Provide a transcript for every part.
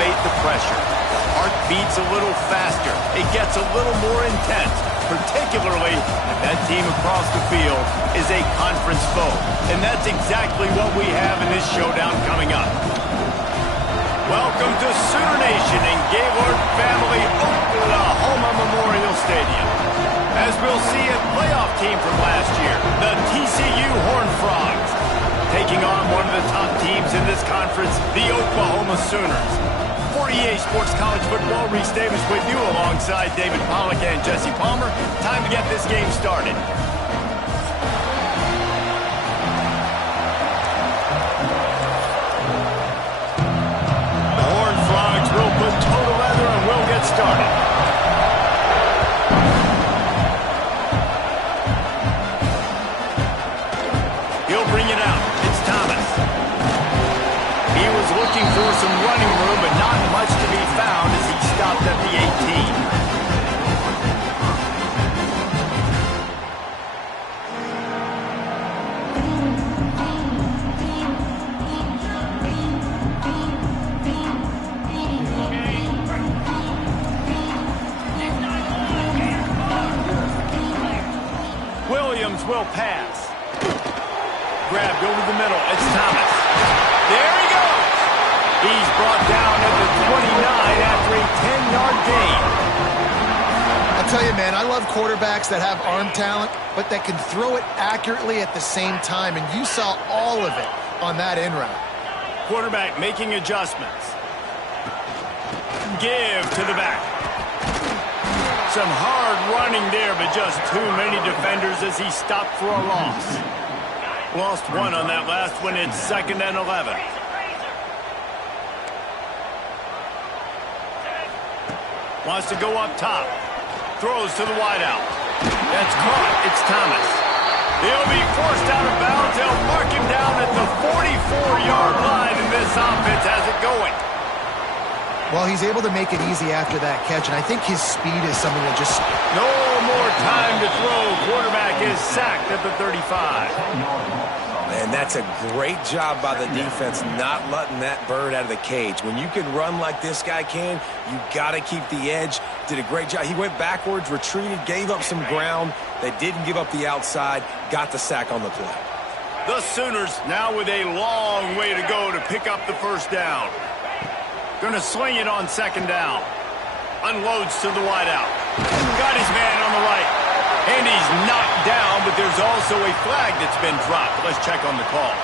elevate the pressure. The heart beats a little faster. It gets a little more intense, particularly if that team across the field is a conference foe. And that's exactly what we have in this showdown coming up. Welcome to Sooner Nation and Gaylord family Oklahoma Memorial Stadium. As we'll see a playoff team from last year, the TCU Horned Frogs, taking on one of the top teams in this conference, the Oklahoma Sooners. 48 Sports College Football, Reese Davis with you alongside David Pollack and Jesse Palmer. Time to get this game started. The Horned Frogs will put total leather and we'll get started. He'll bring it out. It's Thomas. He was looking for some running room, but not much to be found as he stopped at the 18. Williams will pass. Grabbed over the middle. It's Thomas. There he goes. He's brought down at the 29 after a 10-yard gain. I'll tell you, man, I love quarterbacks that have arm talent, but that can throw it accurately at the same time, and you saw all of it on that in route. Quarterback making adjustments. Give to the back. Some hard running there, but just too many defenders as he stopped for a loss. Lost one on that last one. It's 2nd and 11. Wants to go up top. Throws to the wideout. That's caught. It's Thomas. He'll be forced out of bounds. They'll mark him down at the 44-yard line, and this offense has it going. Well, he's able to make it easy after that catch, and I think his speed is something that just... No more time to throw. Quarterback is sacked at the 35. And that's a great job by the defense not letting that bird out of the cage. When you can run like this guy can, you got to keep the edge. Did a great job. He went backwards, retreated, gave up some ground. They didn't give up the outside, got the sack on the play. The Sooners now with a long way to go to pick up the first down. Going to swing it on 2nd down. Unloads to the wideout. Got his man on the right. And he's knocked down, but there's also a flag that's been dropped. Let's check on the call.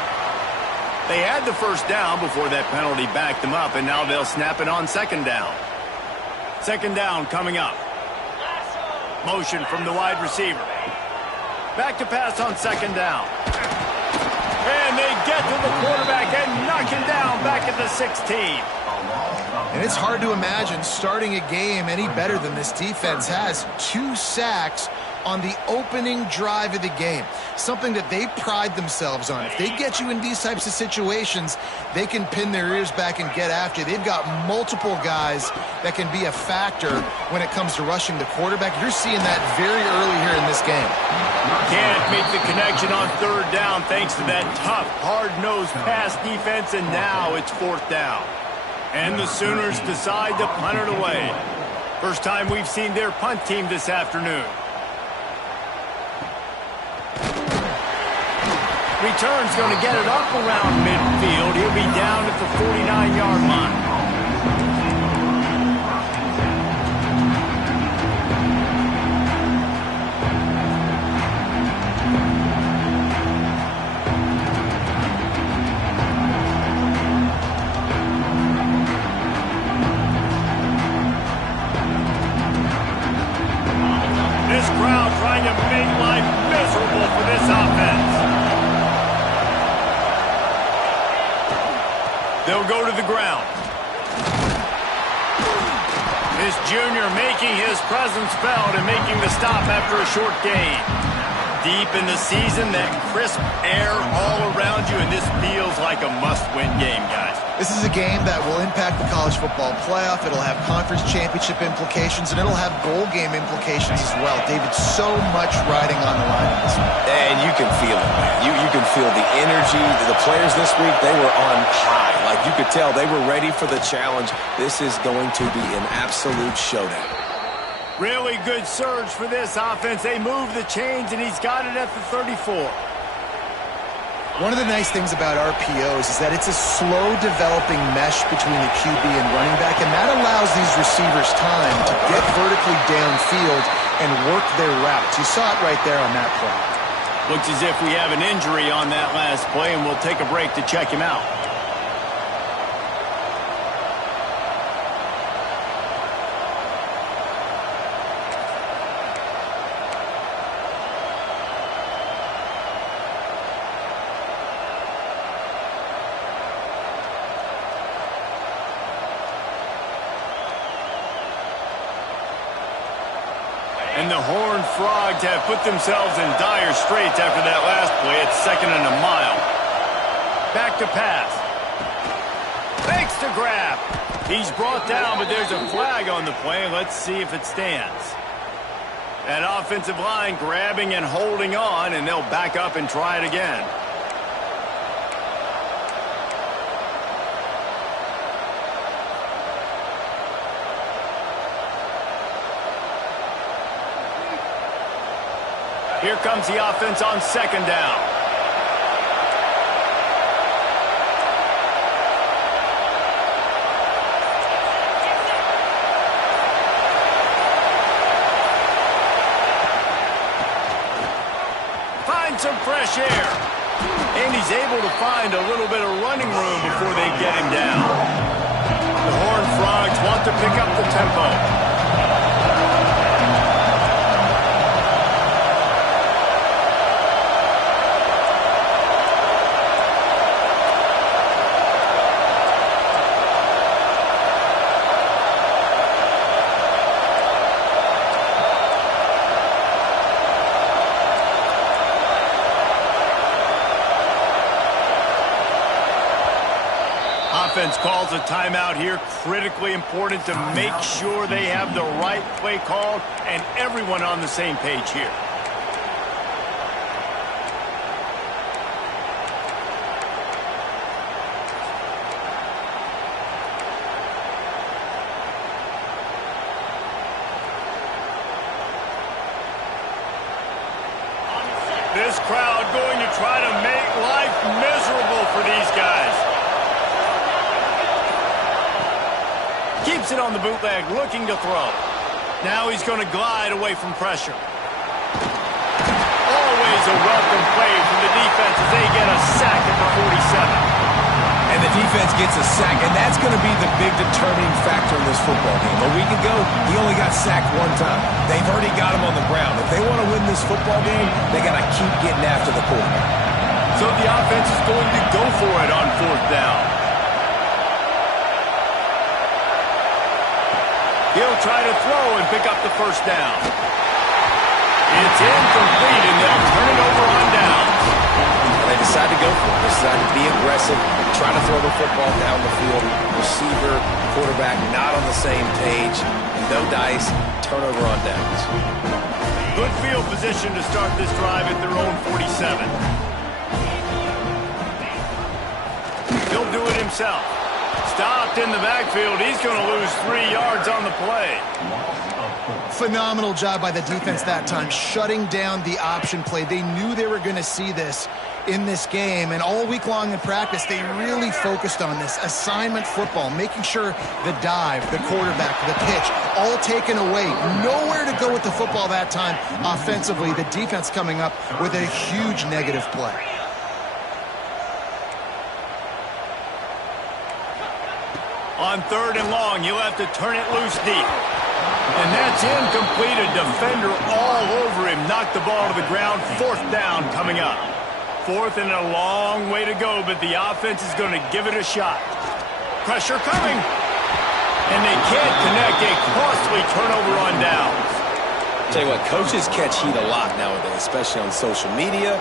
They had the first down before that penalty backed them up, and now they'll snap it on 2nd down. 2nd down coming up. Motion from the wide receiver. Back to pass on 2nd down. And they get to the quarterback and knock him down back at the 16. And it's hard to imagine starting a game any better than this defense has. 2 sacks on the opening drive of the game. Something that they pride themselves on. If they get you in these types of situations, they can pin their ears back and get after. They've got multiple guys that can be a factor when it comes to rushing the quarterback. You're seeing that very early here in this game. Can't make the connection on 3rd down thanks to that tough, hard-nosed pass defense, and now it's 4th down. And the Sooners decide to punt it away. First time we've seen their punt team this afternoon. Return's going to get it up around midfield. He'll be down at the 49-yard line. This crowd trying to make life miserable for this offense. They'll go to the ground. This junior making his presence felt and making the stop after a short gain. Deep in the season, that crisp air all around you, and this feels like a must-win game, guys. This is a game that will impact the college football playoff. It'll have conference championship implications, and it'll have bowl game implications as well. David, so much riding on the line in this one. And you can feel it, man. You can feel the energy. The players this week, they were on high. Like you could tell, they were ready for the challenge. This is going to be an absolute showdown. Really good surge for this offense. They move the chains, and he's got it at the 34. One of the nice things about RPOs is that it's a slow-developing mesh between the QB and running back, and that allows these receivers time to get vertically downfield and work their routes. You saw it right there on that play. Looks as if we have an injury on that last play, and we'll take a break to check him out. And the Horned Frogs have put themselves in dire straits after that last play. It's 2nd and a mile. Back to pass. Fakes to grab. He's brought down, but there's a flag on the play. Let's see if it stands. That offensive line grabbing and holding on, and they'll back up and try it again. Here comes the offense on 2nd down. Find some fresh air. And he's able to find a little bit of running room before they get him down. The Horned Frogs want to pick up the tempo. Offense calls a timeout here. Critically important to make sure they have the right play called and everyone on the same page here. This crowd going to try to make life miserable for these guys. Keeps it on the bootleg, looking to throw. Now he's going to glide away from pressure. Always a welcome play from the defense as they get a sack at the 47. And the defense gets a sack, and that's going to be the big determining factor in this football game. A week ago, he only got sacked one time. They've already got him on the ground. If they want to win this football game, they got to keep getting after the quarterback. So the offense is going to go for it on 4th down. He'll try to throw and pick up the 1st down. It's incomplete, and they'll turn it over on downs. They decide to go for it. They decide to be aggressive, try to throw the football down the field. Receiver, quarterback not on the same page. No dice, turnover on downs. Good field position to start this drive at their own 47. He'll do it himself. Stopped in the backfield. He's going to lose 3 yards on the play. Phenomenal job by the defense that time, shutting down the option play. They knew they were going to see this in this game, and all week long in practice, they really focused on this assignment football, making sure the dive, the quarterback, the pitch, all taken away. Nowhere to go with the football that time offensively. The defense coming up with a huge negative play. On 3rd and long, you'll have to turn it loose deep. And that's incomplete. A defender all over him. Knocked the ball to the ground. 4th down coming up. 4th and a long way to go, but the offense is going to give it a shot. Pressure coming. And they can't connect. A costly turnover on downs. Tell you what, coaches catch heat a lot nowadays, especially on social media.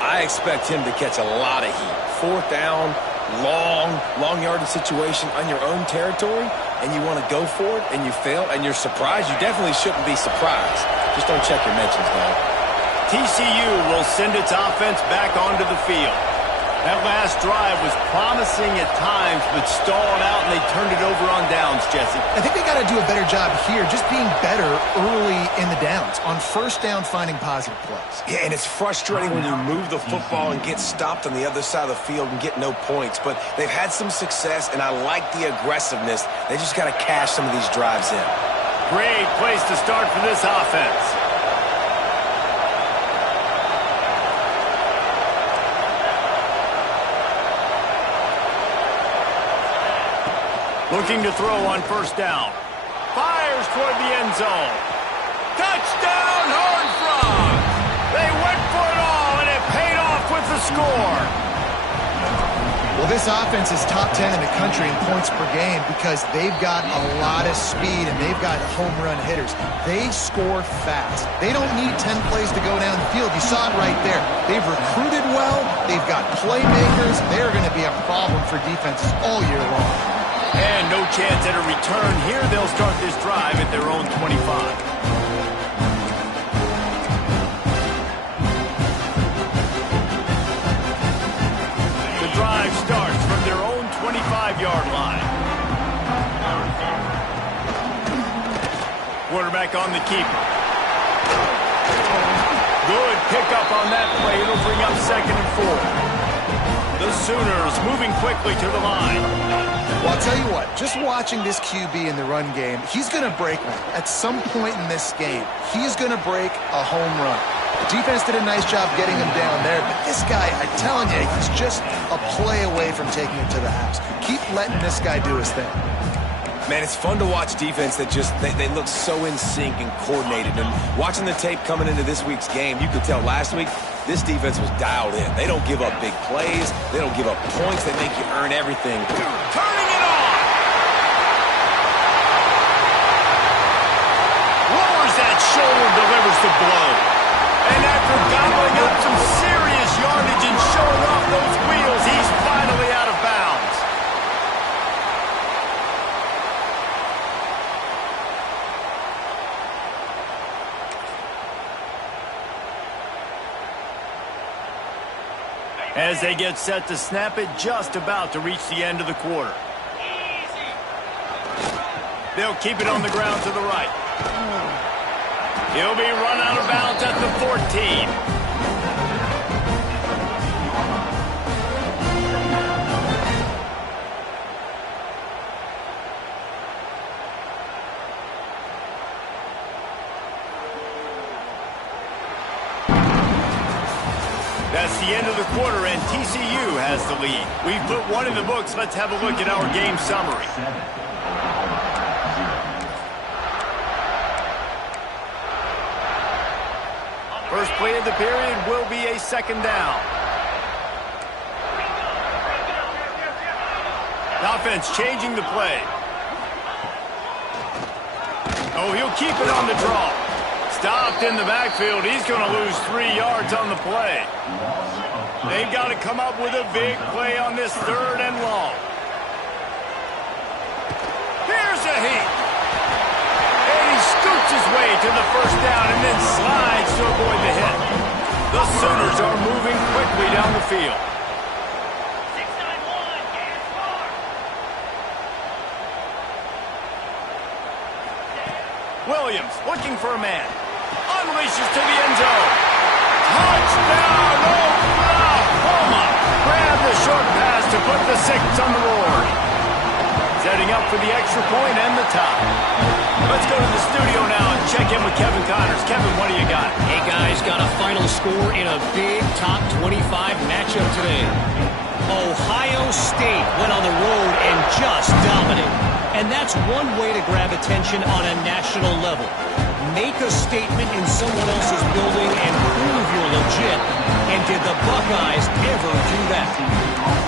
I expect him to catch a lot of heat. 4th down. Long yardage situation on your own territory, and you want to go for it, and you fail, and you're surprised. You definitely shouldn't be surprised. Just don't check your mentions, though. TCU will send its offense back onto the field. That last drive was promising at times, but stalled out, and they turned it over on downs, Jesse. I think they got to do a better job here, just being better early in the downs, on first down finding positive plays. Yeah, and it's frustrating when you move the football and get stopped on the other side of the field and get no points. But they've had some success, and I like the aggressiveness. They just got to cash some of these drives in. Great place to start for this offense. Looking to throw on first down. Fires toward the end zone. Touchdown, Horned Frogs! They went for it all, and it paid off with the score. Well, this offense is top 10 in the country in points per game because they've got a lot of speed and they've got home run hitters. They score fast. They don't need 10 plays to go down the field. You saw it right there. They've recruited well. They've got playmakers. They're going to be a problem for defenses all year long. And no chance at a return here. They'll start this drive at their own 25. The drive starts from their own 25-yard line. Quarterback on the keeper. Good pickup on that play. It'll bring up 2nd and 4. The Sooners moving quickly to the line. Well, I'll tell you what, just watching this QB in the run game, he's going to break one. At some point in this game, he's going to break a home run. The defense did a nice job getting him down there, but this guy, I'm telling you, he's just a play away from taking it to the house. Keep letting this guy do his thing. Man, it's fun to watch defense that just, they look so in sync and coordinated. And watching the tape coming into this week's game, you could tell last week, this defense was dialed in. They don't give up big plays. They don't give up points. They make you earn everything. Turning it on! Lowers that shoulder, delivers the blow. And after gobbling up some serious yardage and showing off those wheels, he's finally out of bounds. As they get set to snap it, just about to reach the end of the quarter. They'll keep it on the ground to the right. He'll be run out of bounds at the 14. That's the end of the quarter, and TCU has the lead. We've put one in the books. Let's have a look at our game summary. First play of the period will be a 2nd down. The offense changing the play. Oh, he'll keep it on the draw. Stopped in the backfield. He's going to lose 3 yards on the play. They've got to come up with a big play on this 3rd and long. Here's a heat. And he scoots his way to the 1st down and then slides to avoid the hit. The Sooners are moving quickly down the field. Williams looking for a man. Unleashes to the end zone. Touchdown, Oklahoma! Grab the short pass to put the 6 on the board. Setting up for the extra point and the tie. Let's go to the studio now and check in with Kevin Connors. Kevin, what do you got? Hey, guys, got a final score in a big top 25 matchup today. Ohio State went on the road and just dominated. And that's one way to grab attention on a national level. Make a statement in someone else's building and prove you're legit. And did the Buckeyes ever do that?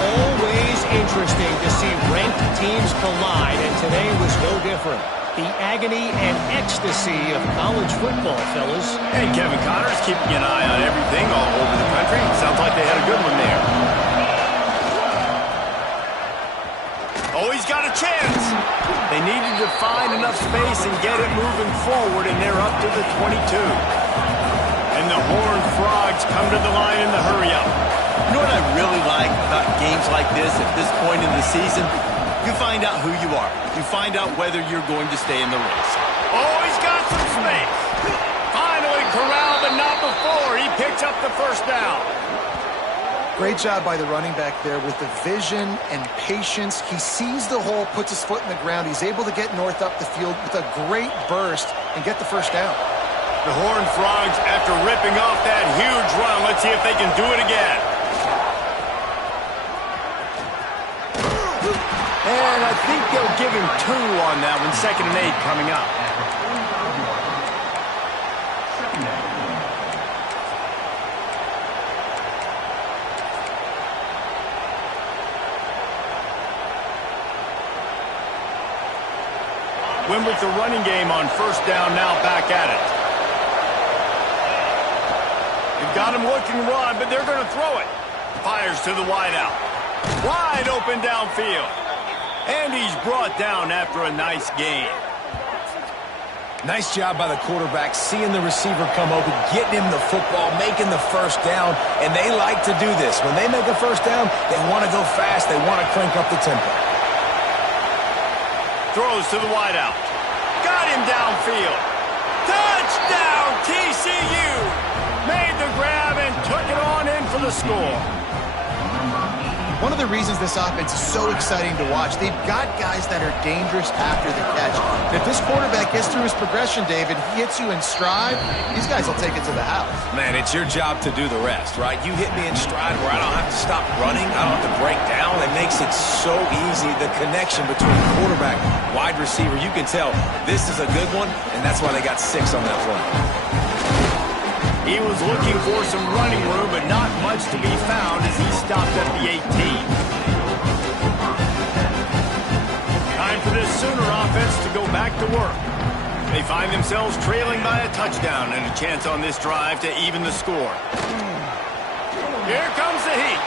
Always interesting to see ranked teams collide, and today was no different. The agony and ecstasy of college football, fellas. Hey, Kevin Connors keeping an eye on everything all over the country. Sounds like they had a good one there. Oh, he's got a chance. They needed to find enough space and get it moving forward, and they're up to the 22. And the Horned Frogs come to the line in the hurry-up. You know what I really like about games like this at this point in the season? You find out who you are. You find out whether you're going to stay in the race. Oh, he's got some space. Finally corralled, but not before. He picks up the first down. Great job by the running back there with the vision and patience. He sees the hole, puts his foot in the ground. He's able to get North up the field with a great burst and get the first down. The Horned Frogs, after ripping off that huge run, let's see if they can do it again. And I think they'll give him 2 on that one. 2nd and 8 coming up. Win with the running game on first down, now back at it. They've got him looking to run, but they're going to throw it. Fires to the wideout. Wide open downfield. And he's brought down after a nice gain. Nice job by the quarterback, seeing the receiver come open, getting him the football, making the first down, and they like to do this. When they make a first down, they want to go fast, they want to crank up the tempo. Throws to the wideout. Got him downfield. Touchdown, TCU! Made the grab and took it on in for the score. One of the reasons this offense is so exciting to watch, they've got guys that are dangerous after the catch. And if this quarterback gets through his progression, David, he hits you in stride, these guys will take it to the house. Man, it's your job to do the rest, right? You hit me in stride where I don't have to stop running, I don't have to break down. It makes it so easy, the connection between quarterback, wide receiver. You can tell this is a good one, and that's why they got 6 on that play. He was looking for some running room, but not much to be found as he stopped at the 18. Time for this Sooner offense to go back to work. They find themselves trailing by a touchdown and a chance on this drive to even the score. Here comes the heat.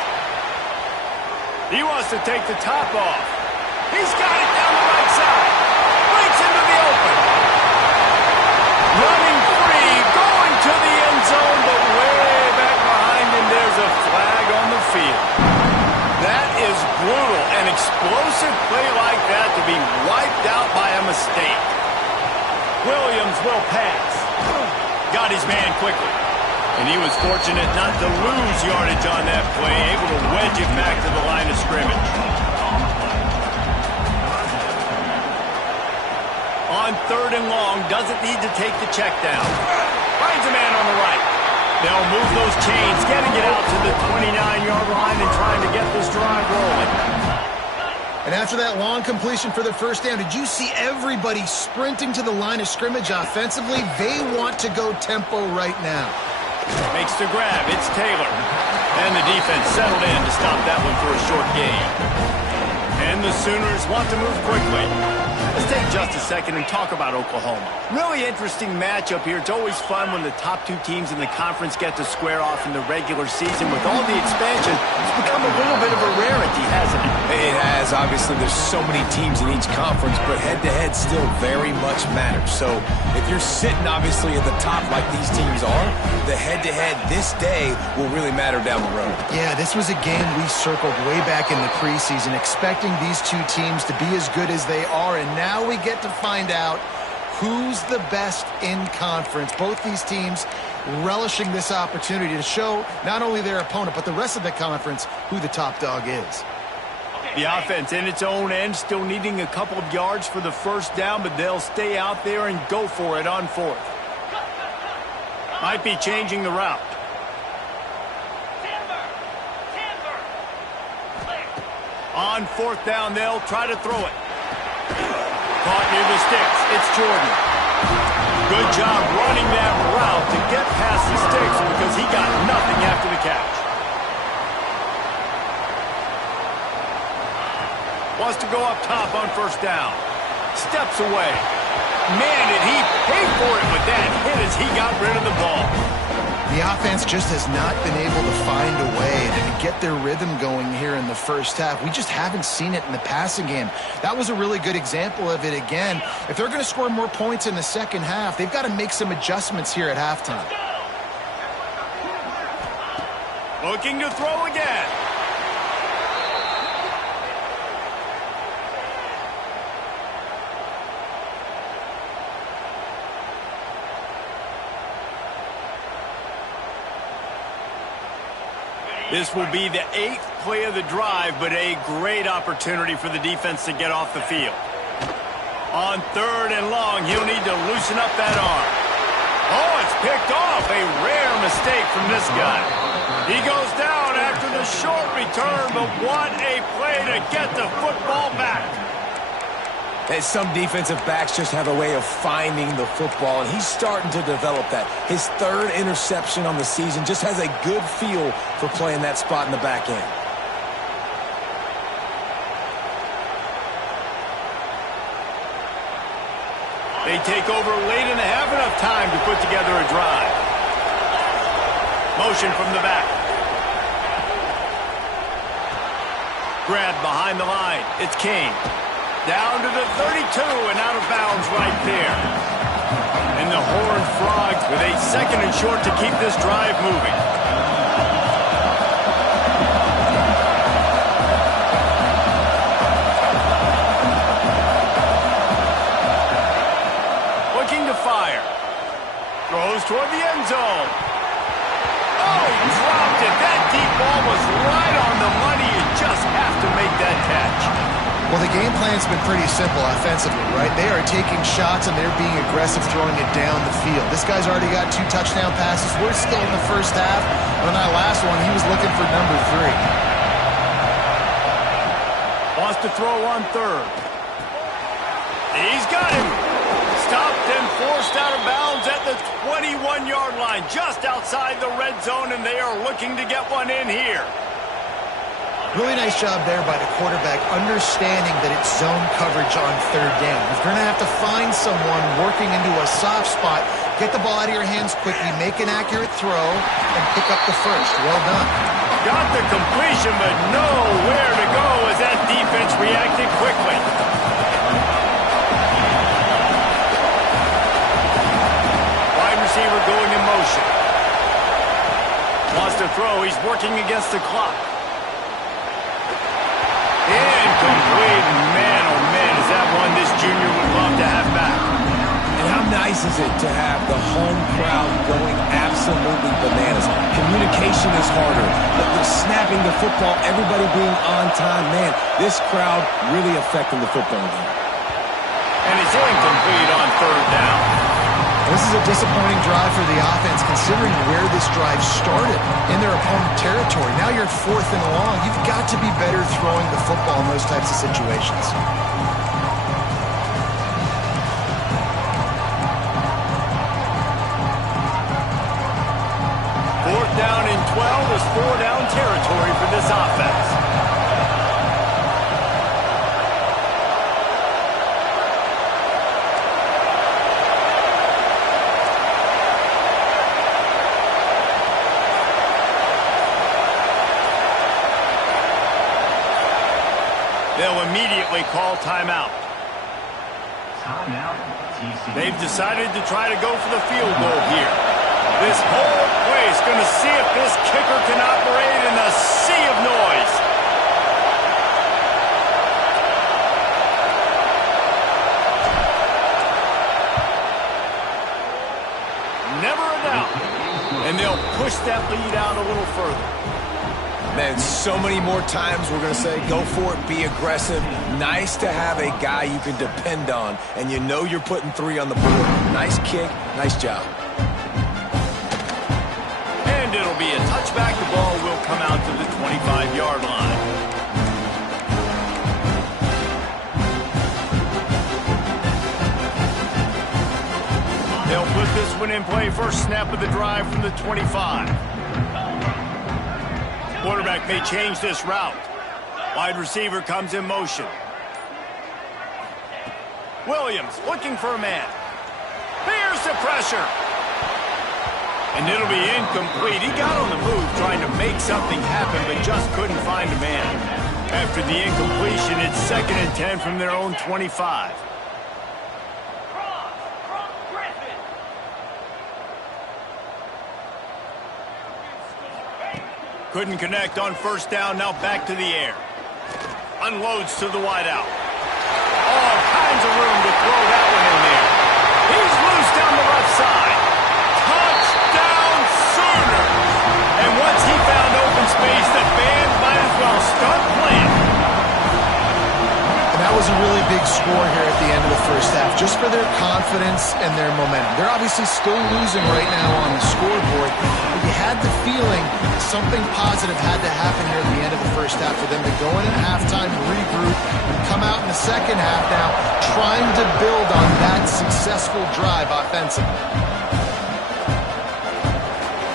He wants to take the top off. He's got it down the right side. Breaks into the open. Running free, going to the end zone, but way back behind him, there's a flag on the field. That is brutal. An explosive play like that to be wiped out by a mistake. Williams will pass. Got his man quickly. And he was fortunate not to lose yardage on that play, able to wedge it back to the line of scrimmage. On 3rd and long, doesn't need to take the check down. Finds a man on the right. They'll move those chains, getting it out to the 29-yard line and trying to get this drive rolling. And after that long completion for the first down, did you see everybody sprinting to the line of scrimmage offensively? They want to go tempo right now. Makes the grab. It's Taylor. And the defense settled in to stop that one for a short gain. And the Sooners want to move quickly. Let's take just a second and talk about Oklahoma. Really interesting matchup here. It's always fun when the top 2 teams in the conference get to square off in the regular season. With all the expansion, it's become a little bit of a rarity, hasn't it? It has. Obviously, there's so many teams in each conference, but head-to-head still very much matters. So if you're sitting, obviously, at the top like these teams are, the head-to-head this day will really matter down the road. Yeah, this was a game we circled way back in the preseason, expecting these 2 teams to be as good as they are, and now we get to find out who's the best in conference. Both these teams relishing this opportunity to show not only their opponent, but the rest of the conference who the top dog is. The offense in its own end, still needing a couple of yards for the first down, but they'll stay out there and go for it on 4th. Might be changing the route. On 4th down, they'll try to throw it. Caught near the sticks. It's Jordan. Good job running that route to get past the sticks because he got nothing after the catch. Wants to go up top on 1st down. Steps away. Man, did he pay for it with that hit as he got rid of the ball. The offense just has not been able to find a way to get their rhythm going here in the first half. We just haven't seen it in the passing game. That was a really good example of it again. If they're going to score more points in the second half, they've got to make some adjustments here at halftime. Looking to throw again. This will be the 8th play of the drive, but a great opportunity for the defense to get off the field. On 3rd and long, he'll need to loosen up that arm. Oh, it's picked off. A rare mistake from this guy. He goes down after the short return, but what a play to get the football back. And some defensive backs just have a way of finding the football, and he's starting to develop that. His 3rd interception on the season, just has a good feel for playing that spot in the back end. They take over late and have enough time to put together a drive. Motion from the back. Grabbed behind the line. It's Kane. Down to the 32 and out of bounds right there. And the Horned Frogs with a 2nd and short to keep this drive moving. Looking to fire. Throws toward the end zone. Oh, he dropped it. That deep ball was right on the money. You just have to make that catch. Well, the game plan's been pretty simple offensively, right? They are taking shots and they're being aggressive throwing it down the field. This guy's already got 2 touchdown passes. We're still in the first half. And on that last one, he was looking for number 3. Wants to throw on 3rd. He's got him. Stopped and forced out of bounds at the 21-yard line, just outside the red zone, and they are looking to get one in here. Really nice job there by the quarterback, understanding that it's zone coverage on 3rd down. You're going to have to find someone working into a soft spot, get the ball out of your hands quickly, make an accurate throw, and pick up the first. Well done. Got the completion, but nowhere to go as that defense reacted quickly. Wide receiver going in motion. Wants to throw. He's working against the clock. Incomplete. Man, oh man, is that one this junior would love to have back. And how nice is it to have the home crowd going absolutely bananas? Communication is harder. The snapping the football, everybody being on time. Man, this crowd really affecting the football game. And it's incomplete on 3rd down. This is a disappointing drive for the offense, considering where this drive started, in their opponent territory. Now you're 4th and long. You've got to be better throwing the football in those types of situations. 4th down and 12 is 4-down territory for this offense. They'll immediately call timeout. They've decided to try to go for the field goal here. This whole place going to see if this kicker can operate in a sea of noise. Never a doubt. And they'll push that lead out a little further. Man, so many more times we're going to say, go for it, be aggressive. Nice to have a guy you can depend on, and you know you're putting 3 on the board. Nice kick, nice job. And it'll be a touchback. The ball will come out to the 25-yard line. They'll put this one in play. First snap of the drive from the 25. Quarterback may change this route. Wide receiver comes in motion. Williams looking for a man. Here's the pressure. And it'll be incomplete. He got on the move trying to make something happen, but just couldn't find a man. After the incompletion, it's 2nd and 10 from their own 25. Couldn't connect on first down. Now back to the air. Unloads to the wideout. All kinds of room to throw that one in there. He's loose down the left side. Touchdown Sooners! And once he found open space, the fans might as well start playing. And that was a really big score here at the end of the first half, just for their confidence and their momentum. They're obviously still losing right now on the scoreboard, but you had the feeling something positive had to happen here at the end of the first half for them to go in at halftime, regroup, and come out in the second half now trying to build on that successful drive offensively.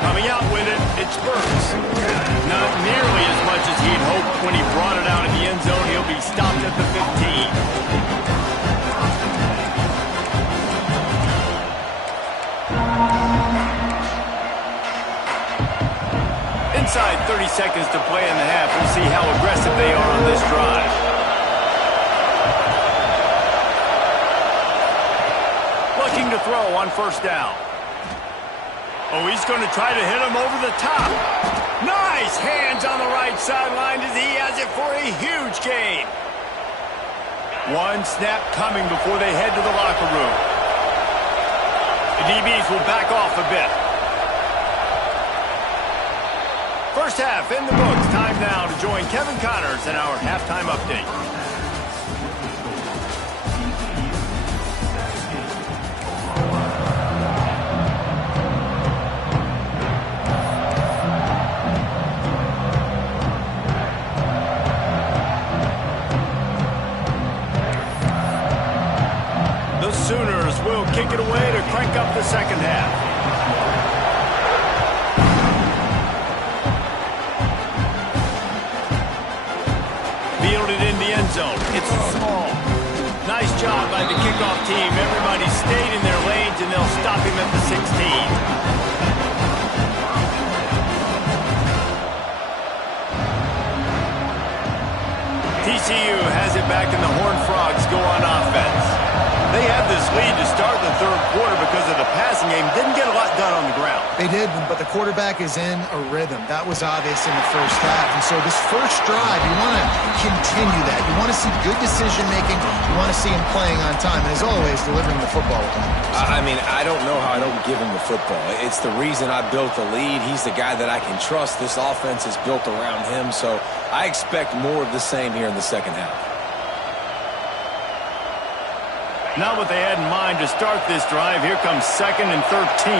Coming out with it, it's Burks. Not nearly as much as he'd hoped when he brought it out in the end zone. He'll be stopped at the 15. Inside 30 seconds to play in the half. We'll see how aggressive they are on this drive. Looking to throw on first down. Oh, he's going to try to hit him over the top. Nice hands on the right sideline as he has it for a huge gain. One snap coming before they head to the locker room. The DBs will back off a bit. First half in the books. Time now to join Kevin Connors in our halftime update. Sooners will kick it away to crank up the second half. Fielded in the end zone. It's small. Nice job by the kickoff team. Everybody stayed in their lanes, and they'll stop him at the 16. TCU has it back, and the Horned Frogs go on offense. They had this lead to start the third quarter because of the passing game. Didn't get a lot done on the ground. They did, but the quarterback is in a rhythm. That was obvious in the first half. And so this first drive, you want to continue that. You want to see good decision-making. You want to see him playing on time. And as always, delivering the football. I mean, I don't know how I don't give him the football. It's the reason I built the lead. He's the guy that I can trust. This offense is built around him. So I expect more of the same here in the second half. Not what they had in mind to start this drive. Here comes 2nd and 13.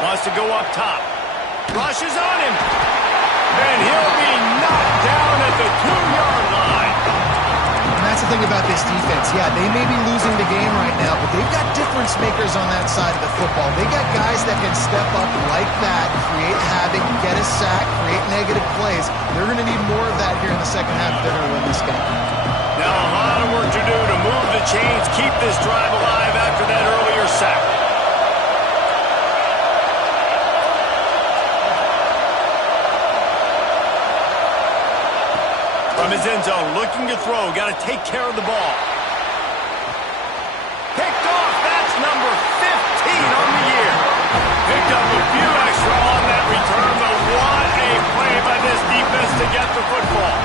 Wants to go up top. Rushes on him. And he'll be knocked down at the 2-yard line. And that's the thing about this defense. Yeah, they may be losing the game right now, but they've got difference makers on that side of the football. They got guys that can step up like that, create havoc, get a sack, create negative plays. They're going to need more of that here in the second half if they're going to win this game. Now a lot of work to do to move the chains, keep this drive alive after that earlier sack. From his end zone, looking to throw. Got to take care of the ball. Picked off. That's number 15 on the year. Picked up a few extra on that return, but what a play by this defense to get the football.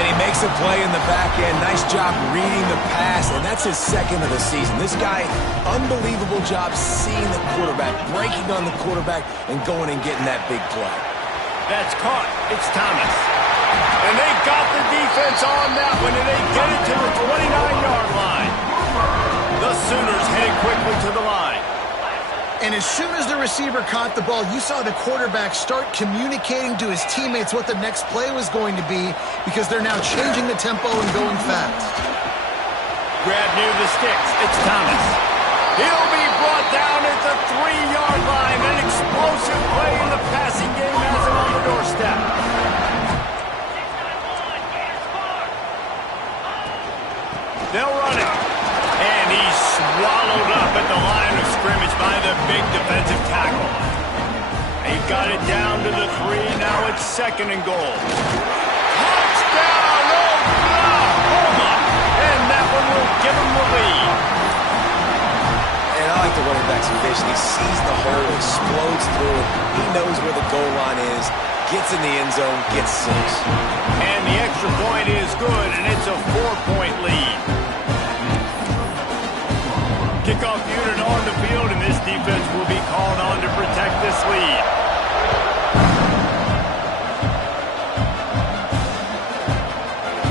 And he makes a play in the back end. Nice job reading the pass, and that's his 2nd of the season. This guy, unbelievable job seeing the quarterback, breaking on the quarterback, and going and getting that big play. That's caught. It's Thomas. And they got the defense on that one, and they get it to the 29-yard line. The Sooners heading quickly to the line. And as soon as the receiver caught the ball, you saw the quarterback start communicating to his teammates what the next play was going to be because they're now changing the tempo and going fast. Grab near the sticks. It's Thomas. He'll be brought down at the 3-yard line. An explosive play in the passing game has him on the doorstep. They'll run it. And he's swallowed up at the line of scrimmage by the big defensive tackle. They've got it down to the 3. Now it's 2nd and goal. Touchdown, Oklahoma! And that one will give them the lead. And I like the running back's vision. He sees the hole, explodes through it. He knows where the goal line is, gets in the end zone, gets 6. And the extra point is good, and it's a 4-point lead. Kickoff unit on the field, and this defense will be called on to protect this lead.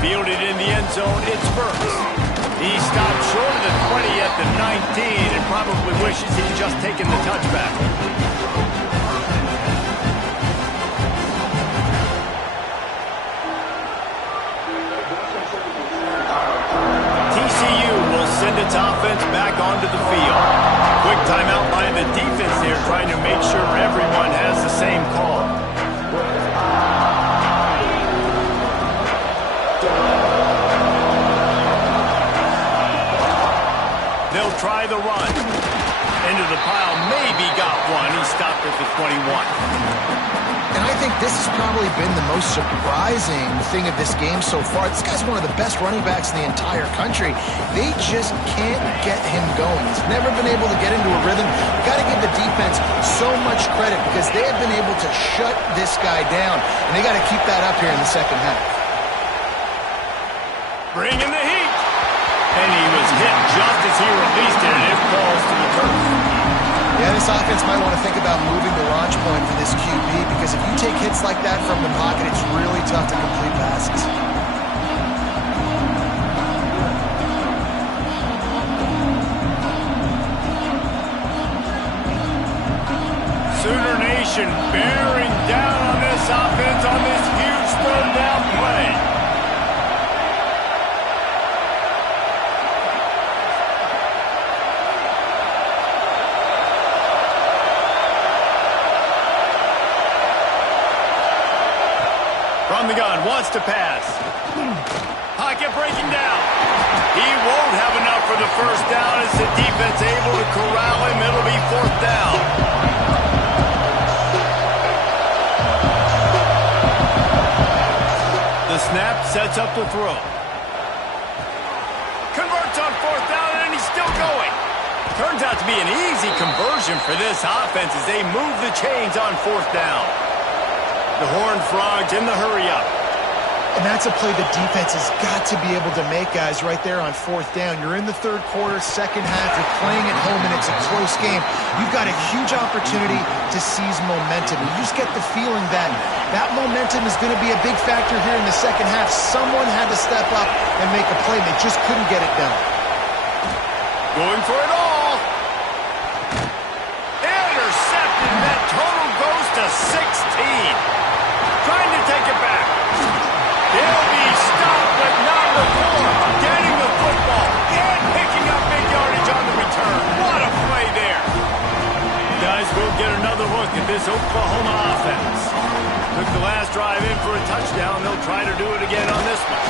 Fielded in the end zone, it's Burks. He stopped short of the 20 at the 19 and probably wishes he'd just taken the touchback. TCU will send its offense back onto the field. Quick timeout by the defense there, trying to make sure everyone has the same call. They'll try the run. Into the pile, maybe got one. He stopped at the 21. And I think this has probably been the most surprising thing of this game so far. This guy's one of the best running backs in the entire country. They just can't get him going. He's never been able to get into a rhythm. You've got to give the defense so much credit because they have been able to shut this guy down. And they got to keep that up here in the second half. Bringing the heat. And he was hit just as he released it, and it falls to the turf. Yeah, this offense might want to think about moving the launch point for this QB because if you take hits like that from the pocket, it's really tough to complete passes. Sooner Nation bearing down on this offense on this huge 3rd down play. From the gun, wants to pass. Pocket breaking down. He won't have enough for the 1st down as the defense able to corral him. It'll be 4th down. The snap sets up the throw. Converts on 4th down, and he's still going. Turns out to be an easy conversion for this offense as they move the chains on 4th down. The Horned Frogs in the hurry-up. And that's a play the defense has got to be able to make, guys, right there on 4th down. You're in the 3rd quarter, 2nd half. You're playing at home, and it's a close game. You've got a huge opportunity to seize momentum. You just get the feeling that that momentum is going to be a big factor here in the 2nd half. Someone had to step up and make a play. They just couldn't get it done. Going for it all. Intercepted. That total goes to 16. Trying to take it back. He'll be stopped, but not before getting the football and picking up big yardage on the return. What a play there. Guys, we'll get another look at this Oklahoma offense. Took the last drive in for a touchdown. They'll try to do it again on this one.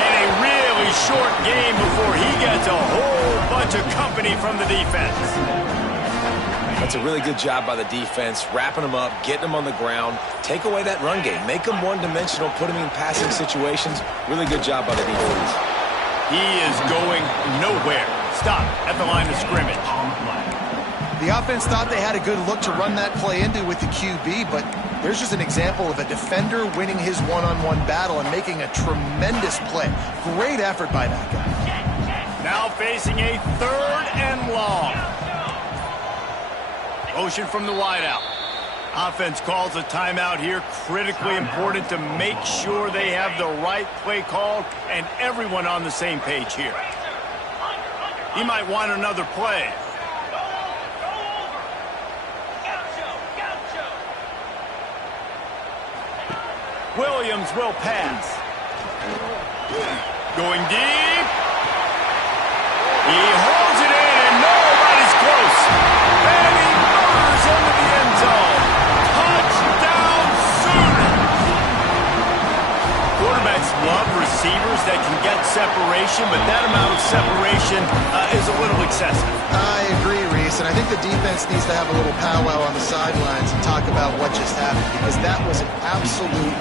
And a really short game before he gets a whole bunch of company from the defense. That's a really good job by the defense, wrapping them up, getting them on the ground, take away that run game, make them one-dimensional, put them in passing situations. Really good job by the defense. He is going nowhere. Stop at the line of scrimmage. The offense thought they had a good look to run that play into with the QB, but there's just an example of a defender winning his one-on-one battle and making a tremendous play. Great effort by that guy. Now facing a 3rd and long. Motion from the wideout. Offense calls a timeout here. Critically important to make sure they have the right play called and everyone on the same page here. He might want another play. Williams will pass. Going deep. He holds it in and nobody's close. And he murders into the end zone. Touchdown Sooners. Quarterback defense love receivers that can get separation, but that amount of separation is a little excessive. I agree, Reese, and I think the defense needs to have a little powwow on the sidelines and talk about what just happened, because that was an absolute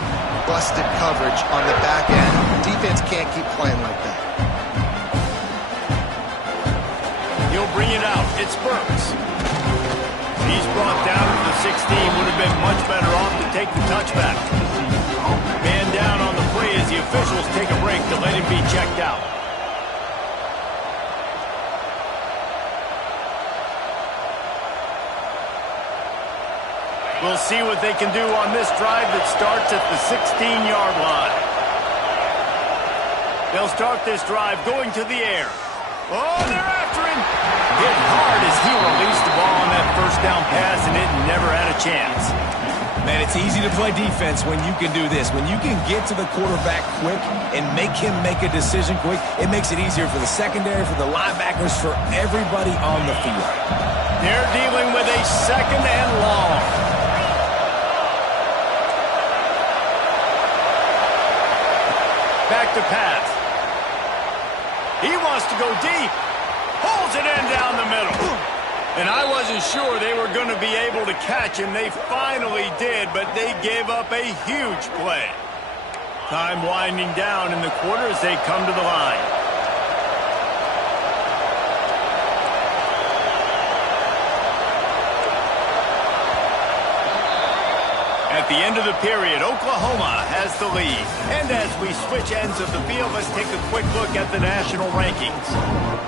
busted coverage on the back end. Defense can't keep playing like that. He'll bring it out. It's Burks. He's brought down to the 16. Would have been much better off to take the touchback. Man down on the play as the officials take a break to let him be checked out. We'll see what they can do on this drive that starts at the 16-yard line. They'll start this drive going to the air. Oh, they're after him. Hit hard as he released the ball on that first down pass, and it never had a chance. Man, it's easy to play defense when you can do this. When you can get to the quarterback quick and make him make a decision quick, it makes it easier for the secondary, for the linebackers, for everybody on the field. They're dealing with a second and long. Back to pass. He wants to go deep. Pulls it in down the middle. And I wasn't sure they were going to be able to catch him. They finally did, but they gave up a huge play. Time winding down in the quarter as they come to the line. At the end of the period, Oklahoma has the lead. And as we switch ends of the field, let's take a quick look at the national rankings.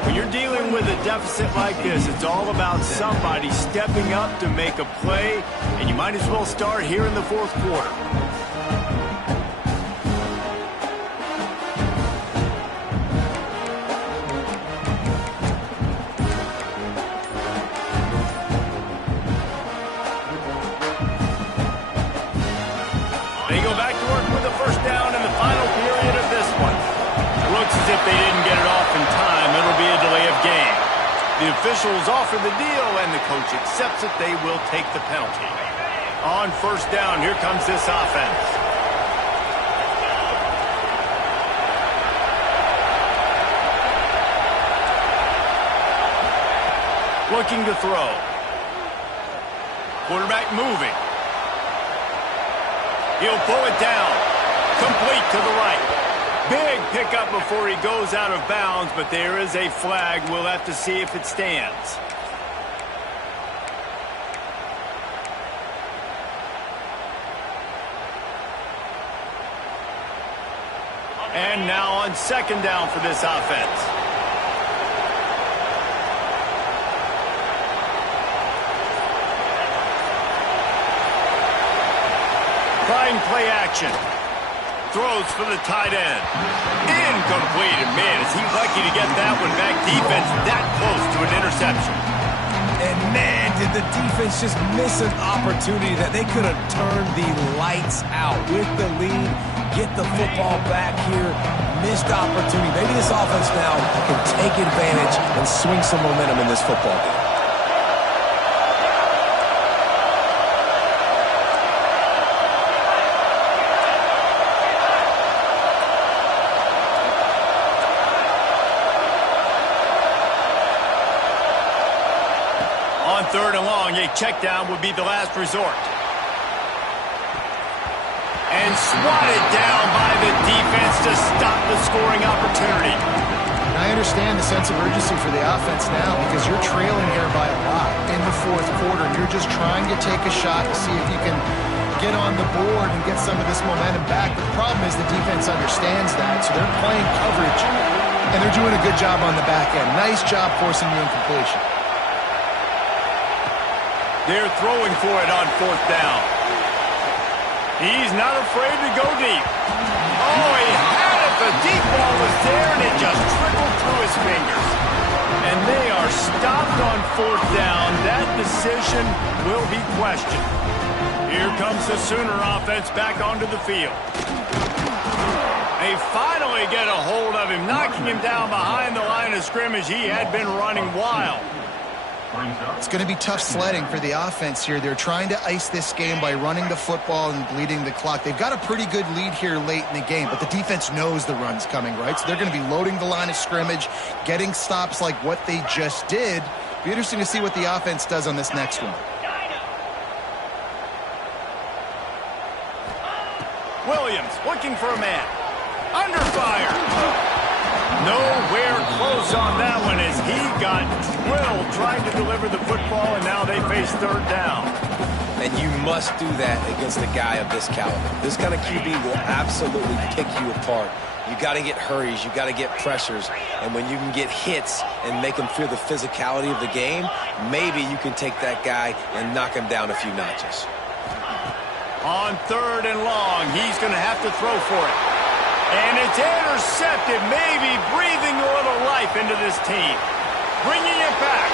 When you're dealing with a deficit like this, it's all about somebody stepping up to make a play, and you might as well start here in the fourth quarter. They go back to work with the first down in the final period of this one. It looks as if they didn't get it off in time. It'll be a delay of game. The officials offer the deal, and the coach accepts it. They will take the penalty. On first down, here comes this offense. Looking to throw. Quarterback moving. He'll pull it down. Complete to the right. Big pickup before he goes out of bounds, but there is a flag. We'll have to see if it stands. And now on second down for this offense. Trying play action. Throws for the tight end. Incomplete. And man, is he lucky to get that one back. Defense that close to an interception. And man, did the defense just miss an opportunity that they could have turned the lights out with the lead, get the football back here. Missed opportunity. Maybe this offense now can take advantage and swing some momentum in this football game. On third and long, a check down would be the last resort. And swatted down by the defense to stop the scoring opportunity. And I understand the sense of urgency for the offense now because you're trailing here by a lot in the fourth quarter. You're just trying to take a shot to see if you can get on the board and get some of this momentum back. But the problem is the defense understands that, so they're playing coverage, and they're doing a good job on the back end. Nice job forcing the incompletion. They're throwing for it on fourth down. He's not afraid to go deep. Oh, he had it. The deep ball was there, and it just trickled through his fingers. And they are stopped on fourth down. That decision will be questioned. Here comes the Sooner offense back onto the field. They finally get a hold of him, knocking him down behind the line of scrimmage. He had been running wild. It's going to be tough sledding for the offense here. They're trying to ice this game by running the football and bleeding the clock. They've got a pretty good lead here late in the game, but the defense knows the run's coming, right? So they're going to be loading the line of scrimmage, getting stops like what they just did. Be interesting to see what the offense does on this next one. Williams looking for a man. Under fire. Nowhere close on that one as he got drilled trying to deliver the football, and now they face third down. And you must do that against a guy of this caliber. This kind of QB will absolutely pick you apart. You got to get hurries, you got to get pressures, and when you can get hits and make him feel the physicality of the game, maybe you can take that guy and knock him down a few notches. On third and long, he's going to have to throw for it. And it's intercepted, maybe breathing a little life into this team. Bringing it back.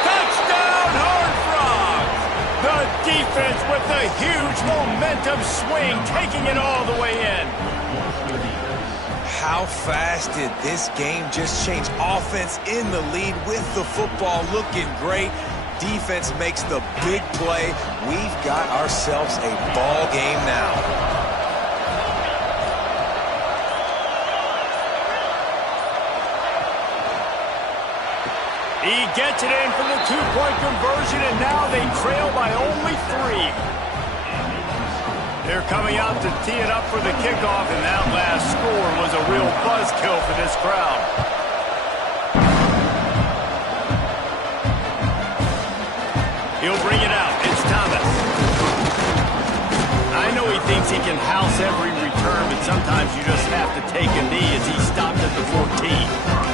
Touchdown, Horned Frogs! The defense with the huge momentum swing, taking it all the way in. How fast did this game just change? Offense in the lead with the football, looking great. Defense makes the big play. We've got ourselves a ball game now. He gets it in for the two-point conversion, and now they trail by only 3. They're coming out to tee it up for the kickoff, and that last score was a real buzzkill for this crowd. He'll bring it out. It's Thomas. I know he thinks he can house every return, but sometimes you just have to take a knee as he stopped at the 14.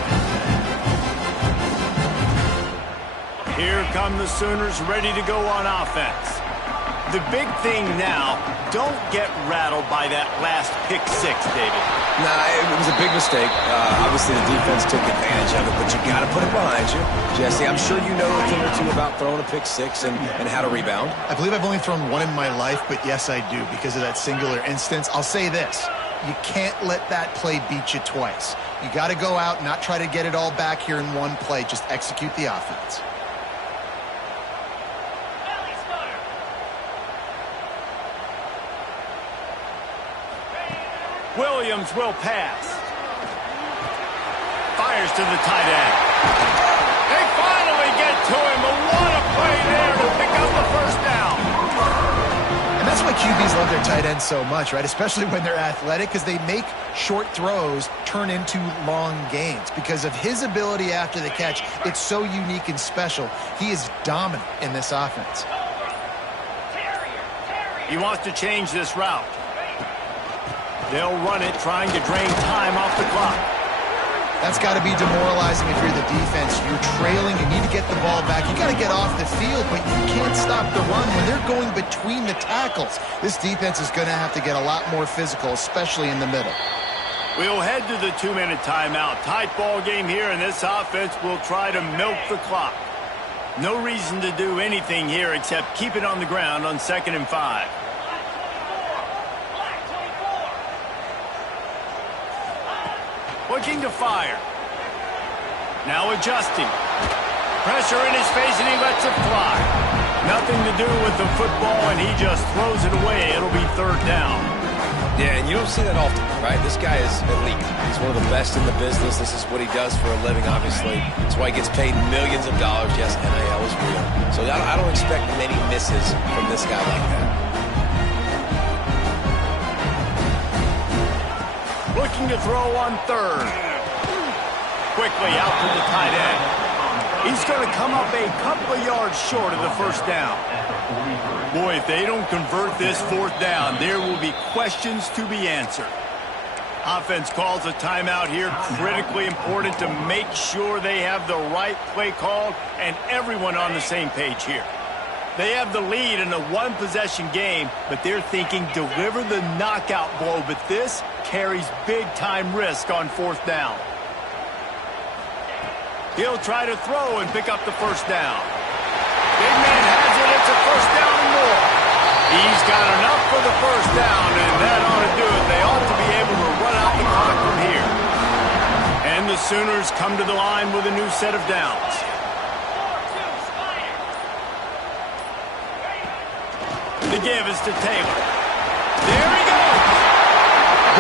Here come the Sooners ready to go on offense. The big thing now, don't get rattled by that last pick six, David. Nah, it was a big mistake. Obviously, the defense took advantage of it, but you got to put it behind you. Jesse, I'm sure you know a thing or two about throwing a pick six and how to rebound. I believe I've only thrown one in my life, but yes, I do because of that singular instance. I'll say this. You can't let that play beat you twice. You got to go out and not try to get it all back here in one play. Just execute the offense. Williams will pass. Fires to the tight end. They finally get to him, but what a play there to pick up the first down. And that's why QBs love their tight ends so much, right? Especially when they're athletic, because they make short throws turn into long gains. Because of his ability after the catch, it's so unique and special. He is dominant in this offense. He wants to change this route. They'll run it, trying to drain time off the clock. That's got to be demoralizing if you're the defense. You're trailing, you need to get the ball back. You got to get off the field, but you can't stop the run when they're going between the tackles. This defense is going to have to get a lot more physical, especially in the middle. We'll head to the 2-minute timeout. Tight ball game here, and this offense will try to milk the clock. No reason to do anything here except keep it on the ground on 2nd and 5. Looking to fire. Now adjusting. Pressure in his face, and he lets it fly. Nothing to do with the football, and he just throws it away. It'll be third down. Yeah, and you don't see that often, right? This guy is elite. He's one of the best in the business. This is what he does for a living, obviously. That's why he gets paid millions of dollars. Yes, NIL is real. So I don't expect many misses from this guy like that. Looking to throw on third. Quickly out to the tight end. He's going to come up a couple of yards short of the first down. Boy, if they don't convert this fourth down, there will be questions to be answered. Offense calls a timeout here. Critically important to make sure they have the right play called and everyone on the same page here. They have the lead in a one-possession game, but they're thinking deliver the knockout blow, but this carries big-time risk on fourth down. He'll try to throw and pick up the first down. Big man has it. It's a first down and more. He's got enough for the first down, and that ought to do it. They ought to be able to run out the clock from here. And the Sooners come to the line with a new set of downs. give is to Taylor. There he goes.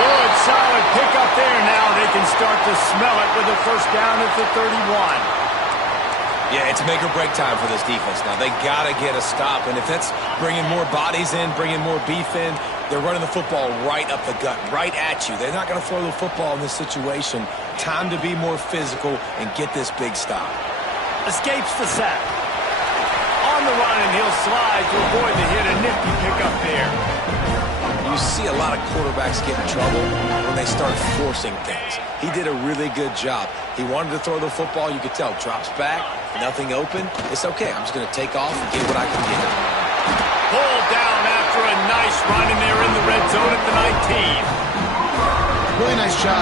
Good, solid pickup there. Now they can start to smell it with a first down at the 31. Yeah, it's make or break time for this defense. Now, they got to get a stop. And if that's bringing more bodies in, bringing more beef in, they're running the football right up the gut, right at you. They're not going to throw the football in this situation. Time to be more physical and get this big stop. Escapes the sack. On the run, and he'll slide to avoid the hit. A nifty pickup there. You see a lot of quarterbacks get in trouble when they start forcing things. He did a really good job. He wanted to throw the football. You could tell. Drops back, nothing open. It's okay. I'm just going to take off and get what I can get. Pulled down after a nice run, and they're in the red zone at the 19. Really nice job.